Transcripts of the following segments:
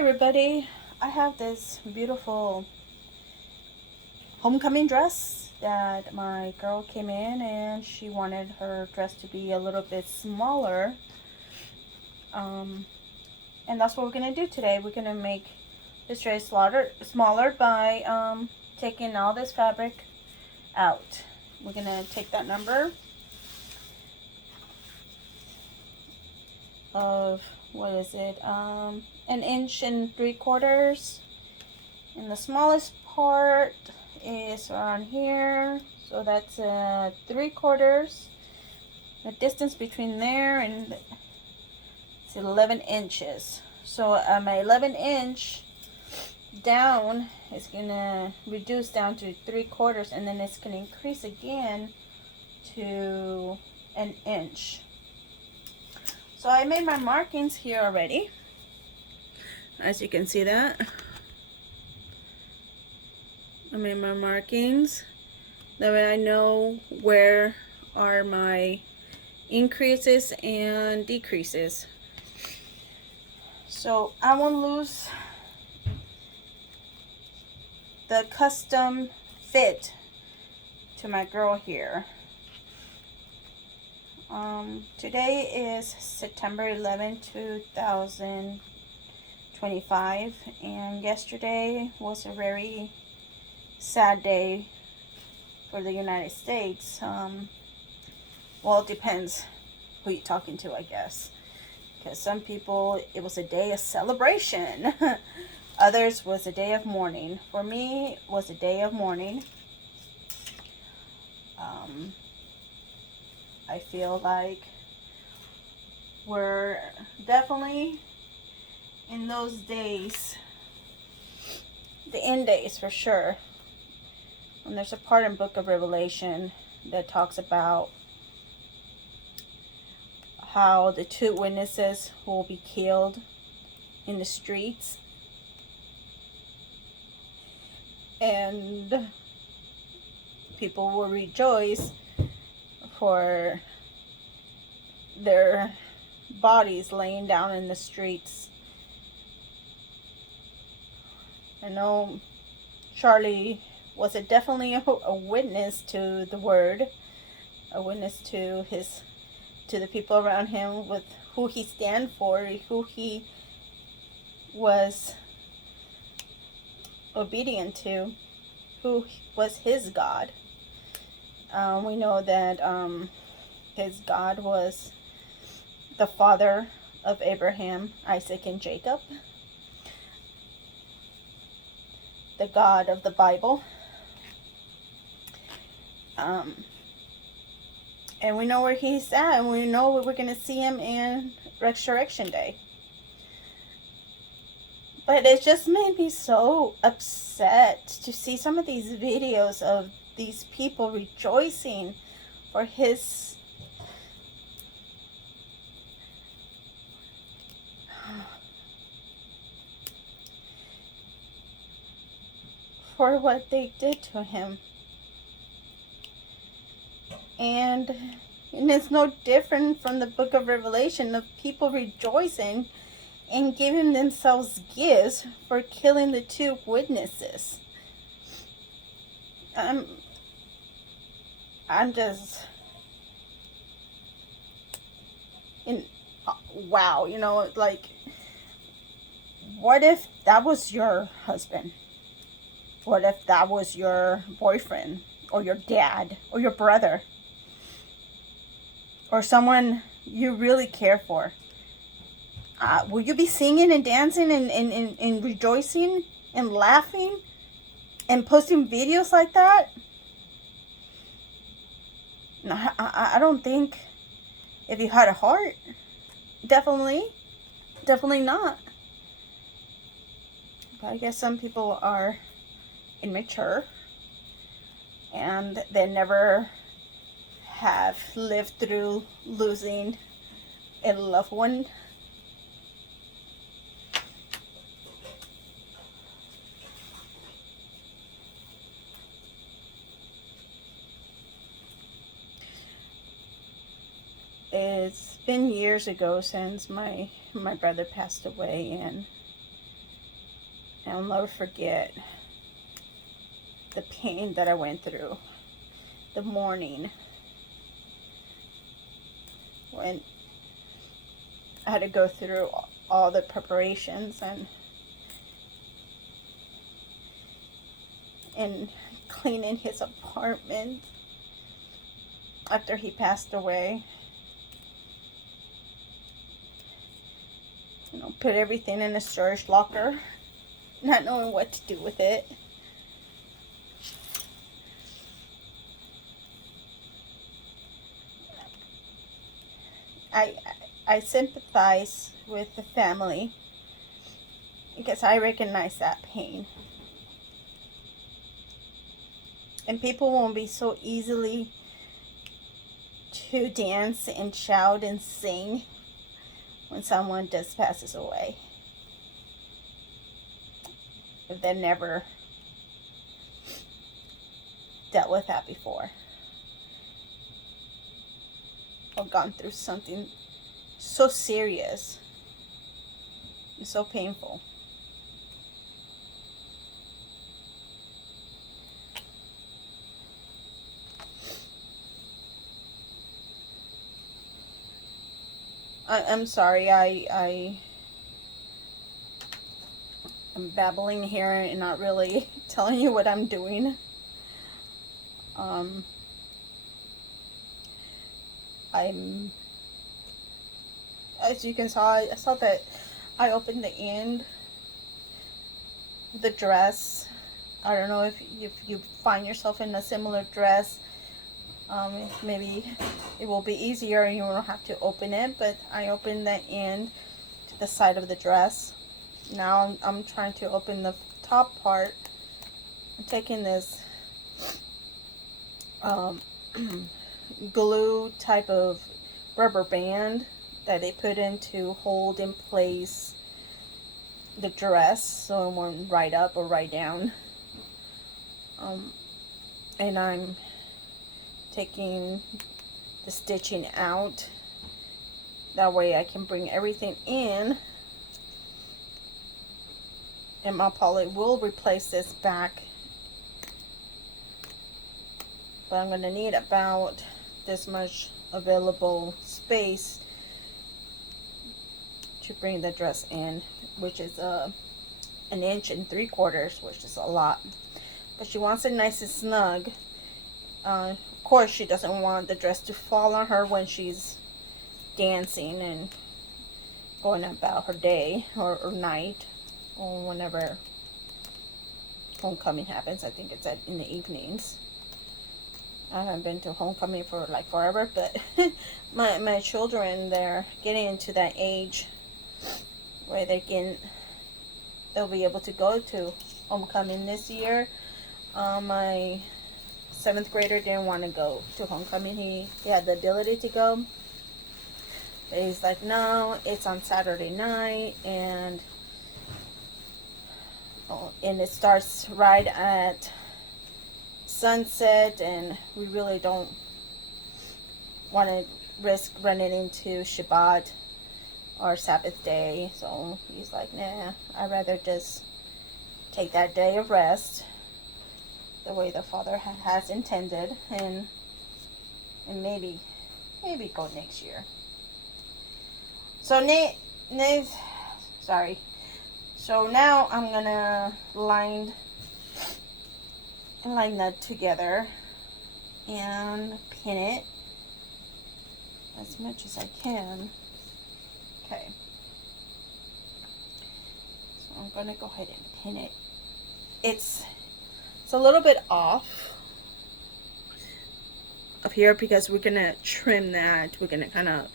everybody, I have this beautiful homecoming dress that my girl came in and she wanted her dress to be a little bit smaller. And that's what we're going to do today. We're going to make this dress smaller by taking all this fabric out. We're going to take that number of, what is it, 1 3/4 inches, and the smallest part is around here, so that's 3/4. The distance between there and it's 11 inches. So my 11-inch down is gonna reduce down to 3/4, and then it's gonna increase again to 1 inch. So I made my markings here already, as you can see that. I made my markings. That way I know where are my increases and decreases. So I won't lose the custom fit to my girl here. Today is September 11, 2025, and yesterday was a very sad day for the United States. Well, it depends who you're talking to, I guess. Because some people, it was a day of celebration. Others was a day of mourning. For me, it was a day of mourning. I feel like we're definitely in those days, the end days for sure. And there's a part in Book of Revelation that talks about how the 2 witnesses will be killed in the streets, and people will rejoice for their bodies laying down in the streets. I know Charlie was definitely a witness to the word, a witness to the people around him, with who he stand for, who he was obedient to, who was his God. We know that his God was the father of Abraham, Isaac, and Jacob, the God of the Bible. And we know where he's at, and we know we're going to see him in Resurrection Day. But it just made me so upset to see some of these videos of these people rejoicing for his for what they did to him. And it's no different from the Book of Revelation of people rejoicing and giving themselves gifts for killing the 2 witnesses. I'm just in wow, like, what if that was your husband? What if that was your boyfriend, or your dad, or your brother, or someone you really care for? Will you be singing and dancing and rejoicing and laughing and posting videos like that? No, I don't think, if you had a heart, definitely not. But I guess some people are immature, and they never have lived through losing a loved one. It's been years ago since my brother passed away, and I'll never forget the pain that I went through the morning when I had to go through all the preparations and cleaning his apartment after he passed away. You know, put everything in a storage locker, not knowing what to do with it. I sympathize with the family because I recognize that pain. And people won't be so easily to dance and shout and sing when someone just passes away, if they've never dealt with that before or gone through something so serious and so painful. I'm sorry, I'm babbling here and not really telling you what I'm doing. As you can saw, I saw that I opened the end of the dress. I don't know if you find yourself in a similar dress. Maybe it will be easier and you won't have to open it, but I opened the end to the side of the dress. Now I'm trying to open the top part. I'm taking this glue type of rubber band that they put in to hold in place the dress so it won't ride up or ride down. And I'm taking the stitching out. That way I can bring everything in. And my poly will replace this back. But I'm going to need about this much available space to bring the dress in, which is 1 3/4 inches, which is a lot. But she wants it nice and snug. Of course, she doesn't want the dress to fall on her when she's dancing and going about her day or night or whenever homecoming happens. I think it's in the evenings. I haven't been to homecoming for like forever, but my children, they're getting into that age where they'll be able to go to homecoming this year. My 7th grader didn't want to go to homecoming. He had the ability to go, but he's like, no, it's on Saturday night, and it starts right at sunset, and we really don't want to risk running into Shabbat or Sabbath day. So he's like, nah, I'd rather just take that day of rest the way the Father has intended, and maybe go next year. So So now I'm gonna line that together and pin it as much as I can. Okay. So I'm gonna go ahead and pin it. It's a little bit off up here because we're gonna trim that. We're gonna kind of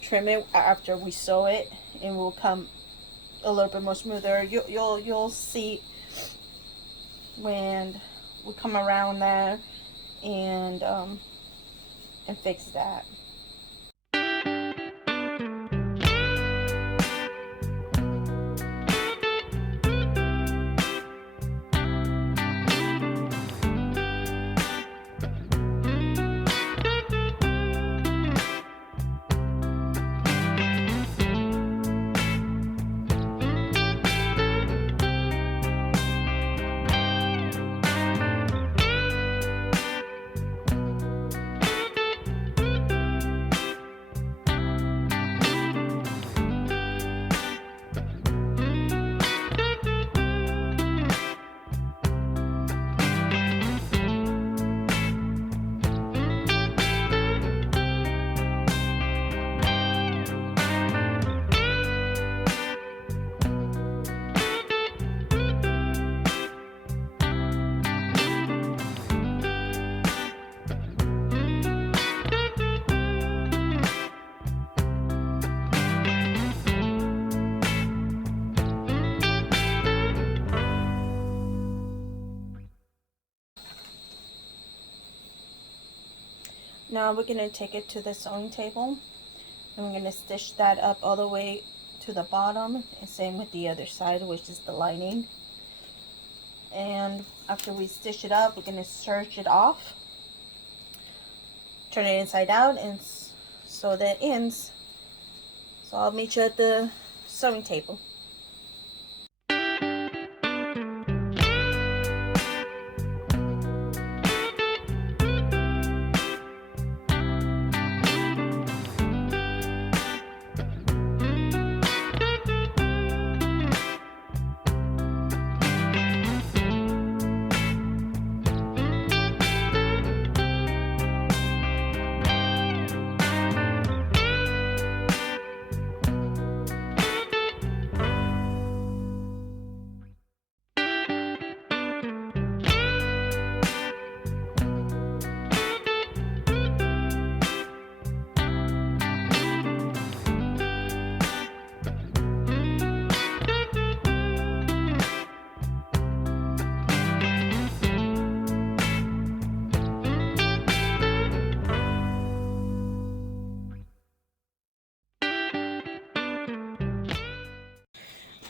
trim it after we sew it, and will come a little bit more smoother. You'll see when we come around there and fix that. Now we're going to take it to the sewing table, and we're going to stitch that up all the way to the bottom, and same with the other side, which is the lining. And after we stitch it up, we're going to serge it off, turn it inside out, and sew the ends. So I'll meet you at the sewing table.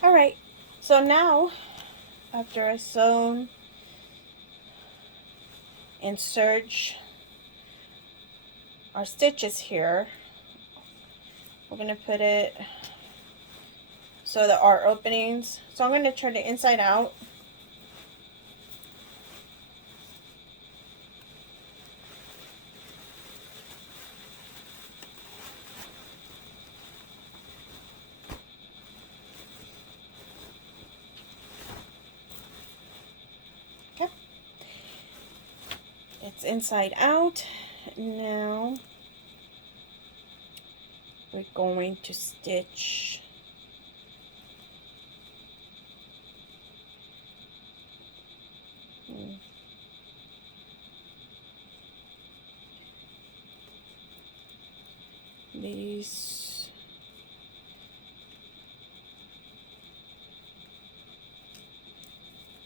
Alright, so now after I sew and serge our stitches here, we're going to put it so there are openings. So I'm going to turn it inside out. Okay. It's inside out. Now we're going to stitch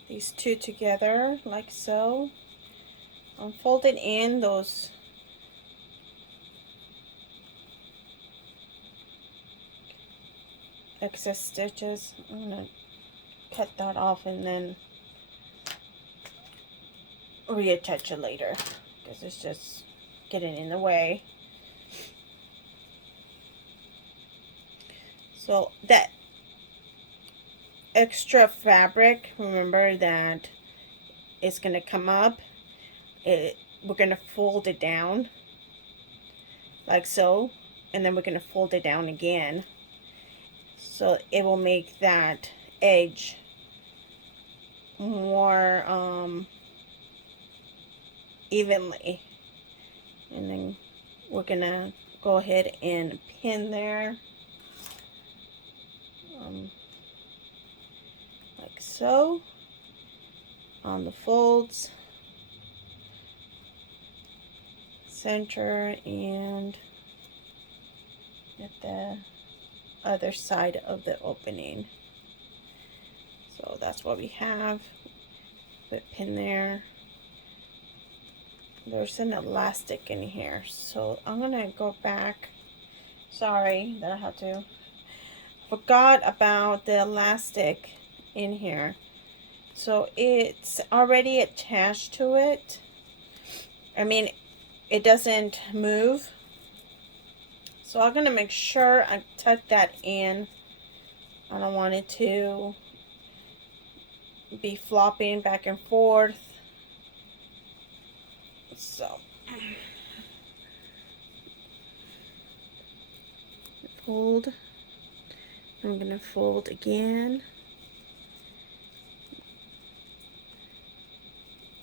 these two together like so. I'm folding in those excess stitches. I'm going to cut that off and then reattach it later because it's just getting in the way. So that extra fabric, remember that it's going to come up. We're going to fold it down like so, and then we're going to fold it down again, so it will make that edge more evenly. And then we're going to go ahead and pin there like so on the folds, center, and at the other side of the opening. So that's what we have. Put pin there. There's an elastic in here, so I'm gonna go back. Sorry that I had to. Forgot about the elastic in here. So it's already attached to it. I mean, it doesn't move. So I'm gonna make sure I tuck that in. I don't want it to be flopping back and forth. So fold. I'm going to fold again.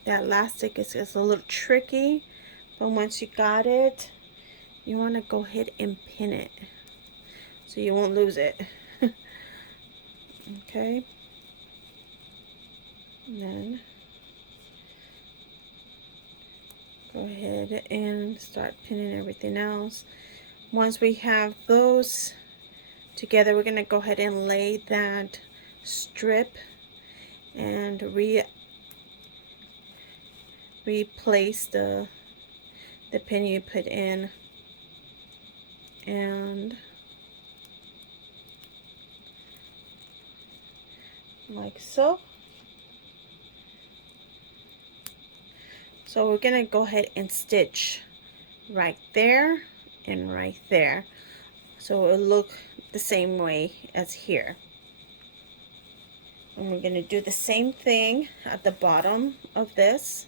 That elastic is a little tricky, but once you got it, you want to go ahead and pin it so you won't lose it. Okay. And then go ahead and start pinning everything else. Once we have those together, we're going to go ahead and lay that strip and replace the the pin you put in, and like so. So we're gonna go ahead and stitch right there and right there, so it'll look the same way as here. And we're gonna do the same thing at the bottom of this.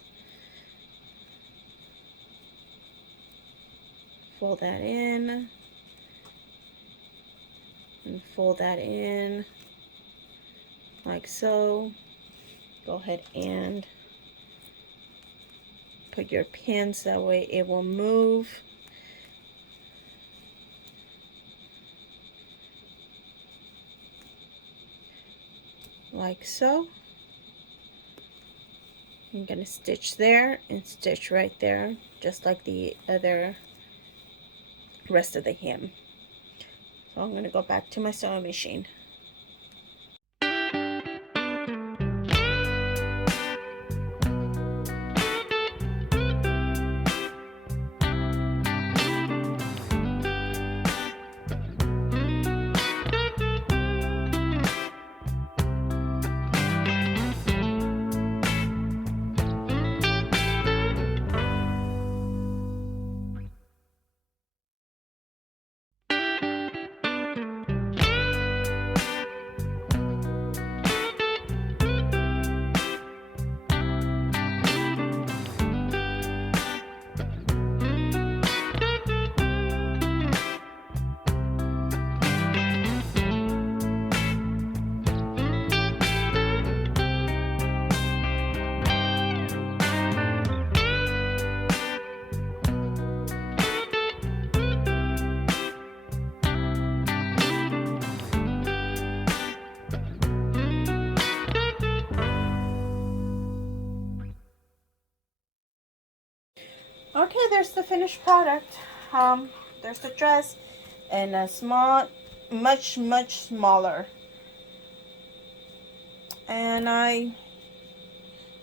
Fold that in and fold that in like so. Go ahead and put your pins, that way it will move. Like so. I'm going to stitch there and stitch right there, just like the other rest of the hem. So I'm going to go back to my sewing machine. Okay, there's the finished product. There's the dress and a small, much smaller. And I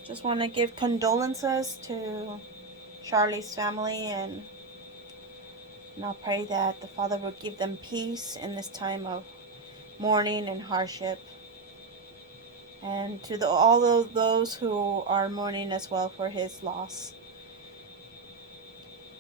just want to give condolences to Charlie's family, and I'll pray that the Father will give them peace in this time of mourning and hardship. And to all of those who are mourning as well for his loss.